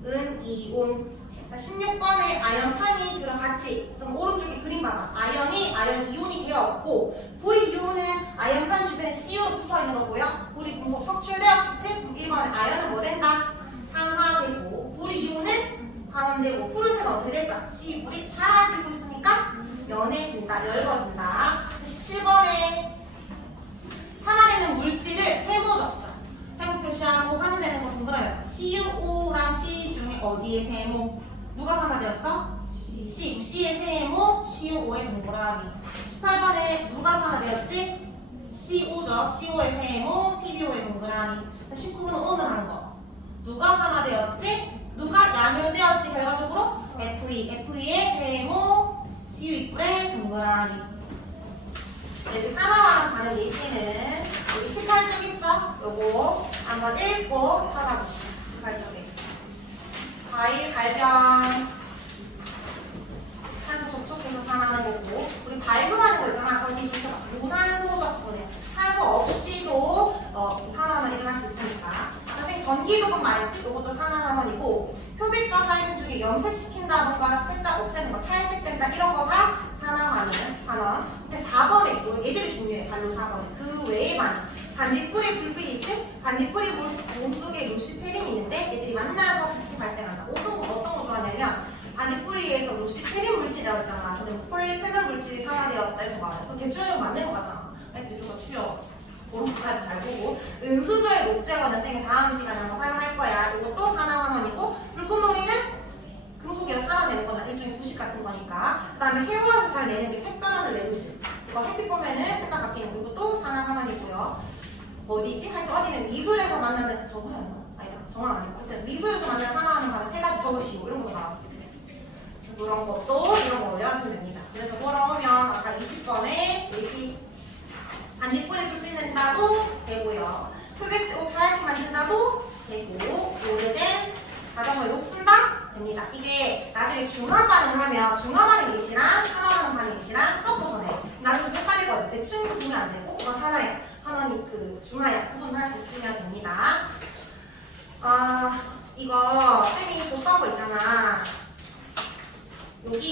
은 이온. 자, 16번에 아연판이 들어갔지. 그럼 오른쪽에 그림 봐봐. 아연이 아연 이온이 되었고, 불이 이온은 아연판 주변에 CO로 붙어있는 거고요. 불이 금속 석출되었겠지? 그럼 1번에 아연은 뭐 된다? 산화되고, 불이 이온은 환원되고, 푸른색은 어떻게 될까? C불이 사라지고 있으니까 연해진다, 엷어진다. 17번에 산화되는 물질을 세모 적자. 세모 표시하고 환원되는 거 동그라미. CuO랑 C 중에 어디에 세모? 누가 산화되었어? C. C의 세모, CuO의 동그라미. 18번에 누가 산화되었지? CO 죠. CO의 세모, PBO의 동그라미. 19번은 오늘 한 거. 누가 산화되었지? 누가 양효되었지? 결과적으로 FE의 세모, CU2의 동그라미. 여기 산화하는 반응 예시는 여기 18쪽 있죠? 요거 한번 읽고 찾아보시죠. 18쪽에. 과일, 갈변, 탄소 접촉해서 산화하는 거고, 우리 발효하는 거 있잖아. 저기 무산소적 분해. 탄소 없이도 산화는 일어날 수 있으니까. 선생님 전기도금 말했지? 이것도 산화환원이고, 표백과 사이는 중에 염색시킨다던가 색깔 없애는 거, 탈색된다 이런 거 다 산화환원. 근데 4번에 있고 얘들이 중요해. 반로 4번에. 그 외에 많이. 반딧불의 불빛 있지? 반딧불이 몸속에 루시페린이 있는데 얘들이 만나서 빛이 발생한다. 오성분 어떤 거 좋아하냐면 반딧불이에서 루시페린 물질이라고 했잖아. 근데 폴리페놀 물질이 산화되었다 이렇게 말해. 그럼 대충 맞는 거 같잖아. 하여튼 이거 필요 그런 거까지 잘 보고. 은수저의 녹제가 선생님 다음 시간에 한번 사용할 거야. 이것도 산화환원이고, 불꽃놀이는 금속에서 산화되는 거잖아. 일종의 부식 같은 거니까. 그 다음에 해물에서 잘 내는 게 색변화를 내듯이. 이거 햇빛 보면은 색깔 바뀌는 거. 이것도 산화환원이고요. 어디지? 하여튼 어디는 미술에서 만나는 저거야? 아니다. 저건 아니고. 하여튼 미술에서 만나는 산화하는 바는 세 가지 적으시고 이런 거 나왔어요. 그런 것도 이런 거 외워주면 됩니다. 그래서 돌아오면 아까 20번에 예시 반딧불이 불빛 낸다도 되고요. 표백지 옷 하얗게 만든다도 되고, 오래된 자전거에 녹 쓴다? 됩니다. 이게 나중에 중화 반응하면 중화 반응 예시랑 산화 반응 예시랑 섞어서 내. 나중에 헷갈리거든. 대충 보면 안 되고 그거 산화야. 하나니 그 중화약 구분할 수 있으면 됩니다. 이거 쌤이 줬던 거 있잖아. 여기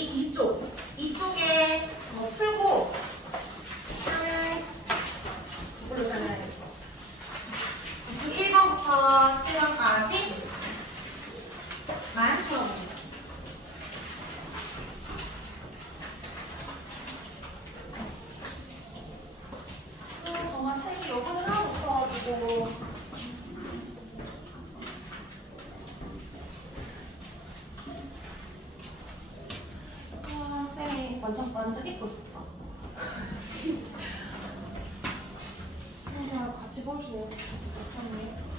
이쪽에 풀고 하는 이걸로 설명해야겠다. 이쪽 1번부터 7번까지 만 풀어보세요. 정말 책이 여분이 하나도 없어가지고 쌤이 완전 잊고 있었다. 그냥 같이 볼게요. 괜찮네.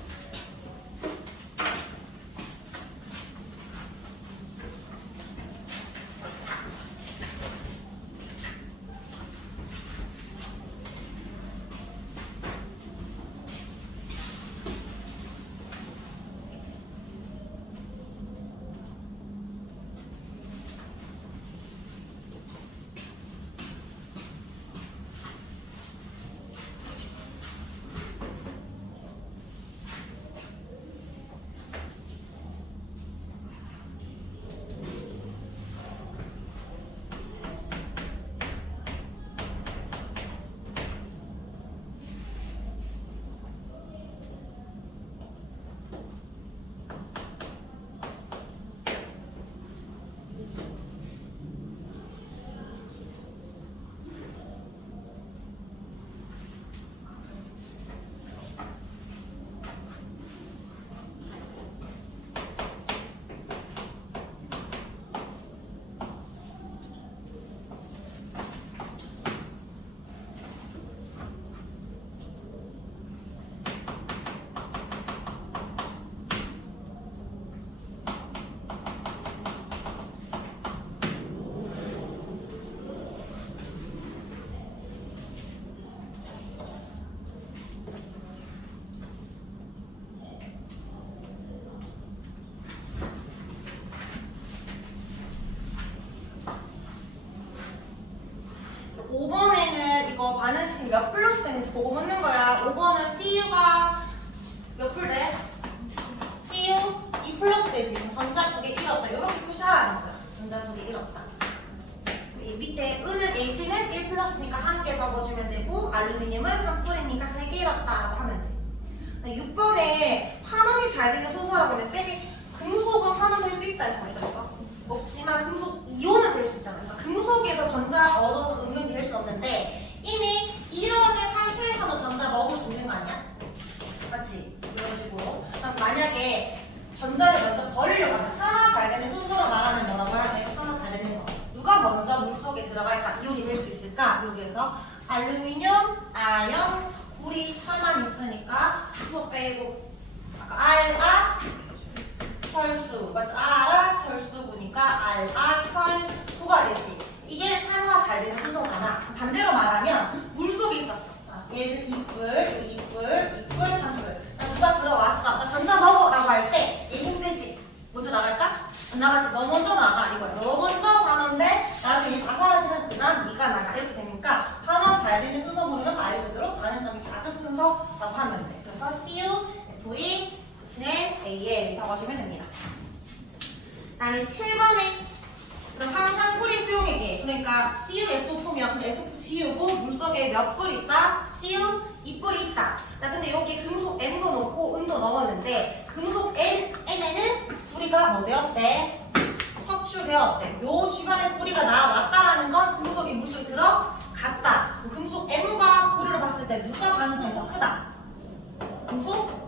반응식이 몇 플러스 되는지 보고 묻는 거야. 5번은 CU가 몇 풀 돼? CU 2 플러스 되지. 전자 두 개 잃었다. 이렇게 표시하라는 거야. 전자 두 개 잃었다. 이 밑에 은은 H는 1 플러스니까 한 개 적어주면 되고, 알루미늄은 3풀이니까 3개 잃었다라고 하면 돼. 6번에 환원이 잘 되는 소수라고 했는데 쌤이 금속은 환원될 수 있다 했어. 없지만 금속 이온은 될 수 있잖아. 그러니까 금속에서 전자 얻어서 응용이 될 수 없는데 이미 이루어진 상태에서는 전자 먹을 수 있는 거 아니야? 맞지? 이런 식으로. 그럼 만약에 전자를 먼저 버리려고 하면 산화 잘 되는 순서로 말하면 뭐라고 해야 돼? 산화 잘 되는 거. 누가 먼저 물속에 들어갈까? 이온이 될 수 있을까? 여기에서 알루미늄, 아연, 구리, 철만 있으니까 수소 빼고 알아, 철수. 맞지? 알아, 철수구니까 알아, 철구가 되지. 이게 산화 잘 되는 순서잖아. 반대로 말하면 물속에 있었어. 자, 얘는 이뿔, 산불. 누가 들어왔어. 자, 전자 먹어라고 할 때 얘 힘세지. 먼저 나갈까? 안 나가지. 너 먼저 나가 이거야. 너 먼저 가는데 나중에 다 사라지면 그다음 네가 나가 이렇게 되니까 산화 잘 되는 순서 부르면 말 그대로 반응성이 작은 순서라고 하면 돼. 그래서 CU, FE, N, AL 적어주면 됩니다. 다음에 7번에 그럼 항상 뿌리 수용액에 그러니까 CuSO4면 SO4 지우고 물속에 몇 뿔 있다? CU 2뿔이 있다. 자 근데 여기 금속 M도 넣고 은도 넣었는데 금속 N에는 뿌리가 뭐 되었대? 석출되었대. 요 주변에 뿌리가 나왔다라는 건 금속이 물속에 들어갔다. 금속 M과 뿌리를 봤을 때 누가 가능성이 더 크다? 금속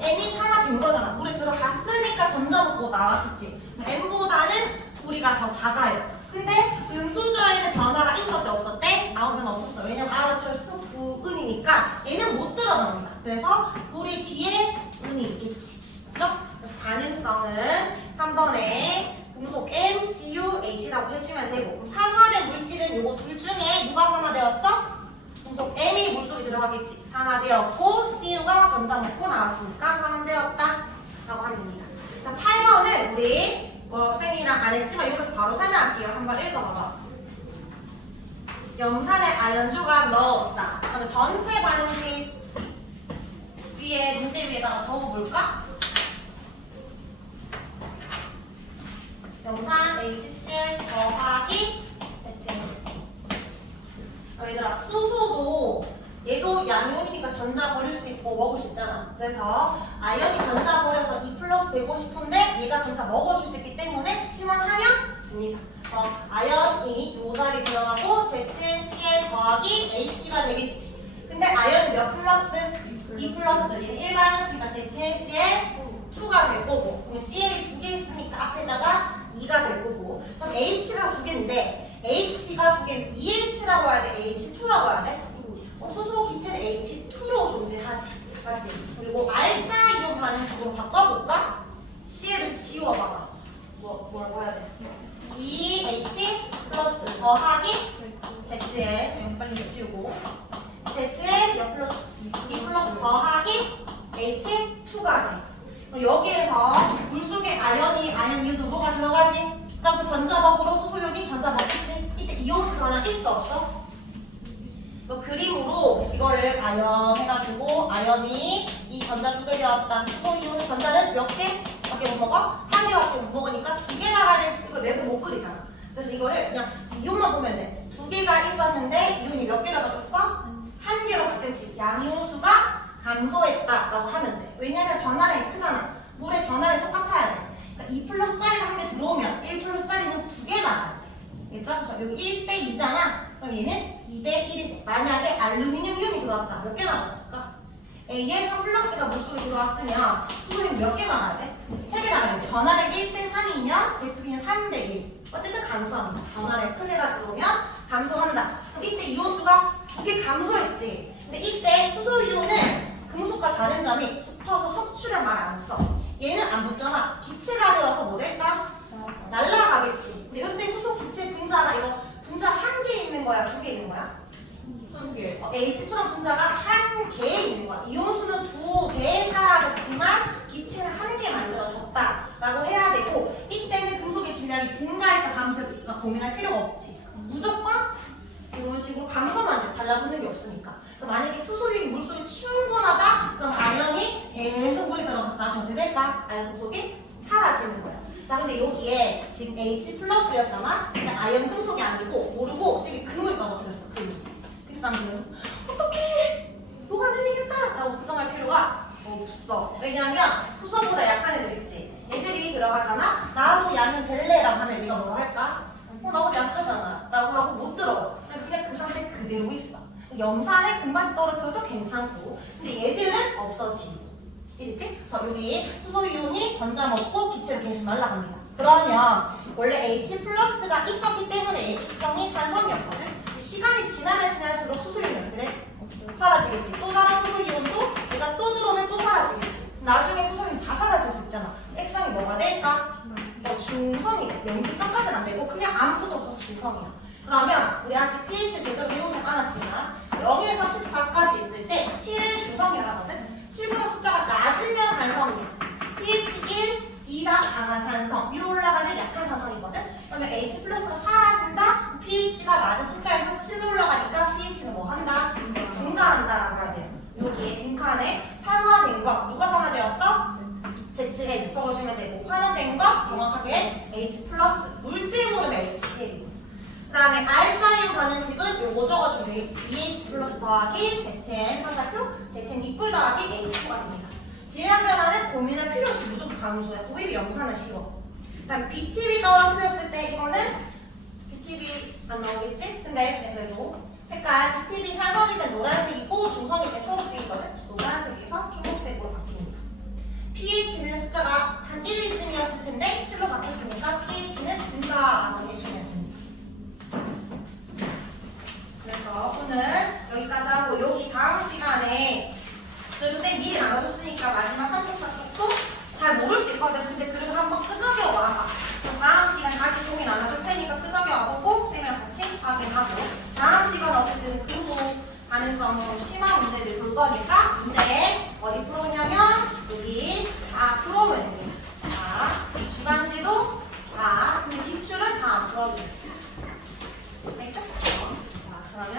M이 산화된 거잖아. 물에 들어갔으니까 전자 먹고 나왔겠지. M보다는 뿌리가 더 작아요. 근데 은수저에는 변화가 있었대 없었대? 아무 변화 없었어. 왜냐면 아라철수 구은이니까 얘는 못 들어갑니다. 그래서 뿌리 뒤에 은이 있겠지. 그죠? 그래서 반응성은 3번에 금속 M, Cu, H라고 해주면 되고 그럼 산화된 물질은 요거 둘 중에 누가 산화되었어? 금속 M이 물속에 들어가겠지. 산화되었고 Cu가 전자 먹고 나왔으니까 산화되었다 라고 하면 됩니다. 자 8번은 우리 쌤이랑 안 했지만 여기서 바로 설명할게요. 한번 읽어봐봐. 염산에 아연 조각 넣었다. 그러면 전체 반응식 위에 문제 위에다가 적어볼까? 염산 HCl 더하기 Z. 얘들아 수소도 얘도 양이온이니까 전자 버릴 수 있고 먹을 수 있잖아. 그래서 아연이 전자 버려서 2 플러스 되고 싶은데 얘가 전자 먹어줄 수 있기 때문에 치환하면 됩니다. 아연이 요 자리 들어가고 ZCl 더하기 H가 되겠지. 근데 아연은 몇 플러스? 2 플러스. 얘는 1마이너스니까 ZCl 2가 될 거고 그럼 CL이 2개 있으니까 앞에다가 2가 될 거고 그럼 H가 2개인데 H가 2개는 EH라고 해야 돼? H2라고 해야 돼? 수소 기체는 H2로 존재하지. 맞지? 그리고 알자 이온 반응식으로 바꿔볼까? Cl을 지워봐봐. 뭐라고 해야 돼? EH 플러스 더하기 ZL 빨리 지우고 ZL 몇 플러스? 2 플러스 더하기 H2가 돼. 그럼 여기에서 물속에 아연 이온도 뭐가 들어가지? 그럼 그 전자먹으로 수소연이 전자 먹겠지? 이때 이온수 변화 있어 없어? 그림으로 이거를 아연 해가지고 아연이 이 전자 두 개 되었다. 수소 이온 전자는 몇 개? 밖에 못 먹어? 한 개밖에 못 먹으니까 2개 나가야 되지. 이걸 맵을 못 그리잖아. 그래서 이거를 그냥 이온만 보면 돼. 2개가 있었는데 이온이 몇 개로 바뀌었어? 한 개로 바뀌었지. 양이온수가 감소했다라고 하면 돼. 왜냐면 전하량이 크잖아. 물의 전하량이 똑같아야 돼. 그러니까 2 플러스짜리가 한 개 들어오면 1 플러스짜리는 2개 나가야 돼. 됐죠? 그래서 여기 1대 2잖아. 그럼 얘는 2대 1이 돼. 만약에 알루미늄 이온이 들어왔다. 몇 개 나갔을까? AL3 플러스가 물속에 들어왔으면 수소는 몇 개 나가야 돼? 3개 나가야 돼. 전하량 1대 3이면 개수비는 3대 1. 어쨌든 감소합니다. 전하량 큰 애가 들어오면 감소한다. 그럼 이때 이온수가 2개 감소했지. 근데 이때 수소 이온은 금속과 다른 점이 붙어서 석출을 말 안 써. 얘는 안 붙잖아. 기체가 되어서 뭐 될까? 날라가겠지. 근데 이때 수소 기체 분자가 이거 분자 한 개 있는 거야? 2개 있는 거야? 한 개. H2랑 분자가 한 개에 있는 거야. 이온수는 2개 사라졌지만 기체는 한 개 만들어졌다 라고 해야 되고 이때는 금속의 질량이 증가할까 감소할까 고민할 필요가 없지. 무조건 이런 식으로 감소만 돼. 달라붙는 게 없으니까. 그래서 만약에 수소유이 물속이 충분하다 그럼 아연이 계속 물에 들어가서 나중에 어떻게 될까? 아연 금속이 사라지는 거야. 자 근데 여기에 지금 H 플러스였잖아. 근데 아연 금속이 아니고 모르고 쌤이 금을 까먹어드렸어. 금. 비싼 금. 어떡해! 녹아내리겠다! 라고 걱정할 필요가 없어. 왜냐하면 수소보다 약한 애들 있지. 애들이 들어가잖아. 나도 양면 될래? 라고 하면 네가 뭐라 할까? 너무 약하잖아. 라고 하고 못 들어가. 그냥 그 상태 그대로 있어. 염산에 금방 떨어뜨려도 괜찮고 근데 얘들은 없어지고. 이랬지? 그래서 여기 수소이온이 전자 먹고 기체로 계속 날아갑니다. 그러면 원래 H 플러스가 있었기 때문에 H성이 산성이었거든. 시간이 지나면 지날수록 수소이온 그래? 사라지겠지. 또 다른 수소이온도 얘가 또 들어오면 또 사라지겠지. 나중에 수소이온 다 사라질 수 있잖아. 액상이 뭐가 될까? 중성이 돼. 염기성까지는 안 되고 그냥 아무것도 없어서 중성이야. 그러면 우리 아직 pH 제대로 배우지 않았지만 0에서 14까지 있을 때 7 중성이라고 하거든. 7보다 숫자가 낮으면 산성이야. pH 1, 2가 강한 산성, 위로 올라가면 약한 산성이거든. 그러면 H 플러스가 사라진다? pH가 낮은 숫자에서 7로 올라가니까 pH는 뭐 한다? 증가한다라고 해야 돼요. 여기에 빈칸에 산화된 거 누가 산화되었어? ZN 적어주면 되고 환원된 거 정확하게 H 플러스 물질 모르면 HCl. 그 다음에 R자유 반응식은 요거 적어주면 되겠지. EH 플러스 더하기 ZN 화살표 ZN 이플 더하기 H2가 됩니다. 질량 변화는 고민할 필요 없이 무조건 감소야. 오히려 염산은 쉬워. 그 다음에 BTB 떨어뜨렸을 때 이거는 BTB 안 나오겠지? 근데 그래도 색깔 BTB 산성일 땐 노란색이고 중성일 땐 초록색이거든. 노란색에서 초록색으로 바뀝니다. pH는 숫자가 한 1, 2쯤이었을 텐데 7로 바뀌었으니까 pH는 증가라고 해주면 됩니다. 그래서 오늘 여기까지 하고 여기 다음 시간에 그래도 쌤 미리 나눠줬으니까 마지막 3쪽, 4쪽도 잘 모를 수 있거든. 근데 그래도 한번 끄적여 와봐. 다음 시간 다시 종이 나눠줄 테니까 끄적여 와보고 쌤이랑 같이 확인하고 다음 시간 어쨌든 금속 가능성으로 심한 문제들 볼 거니까 문제 어디 풀어오냐면 여기 다 풀어오면 됩니다. 자, 주간지도 다, 근데 기출은 다 안 풀어도 됩니다. 알겠죠? 자, 그러면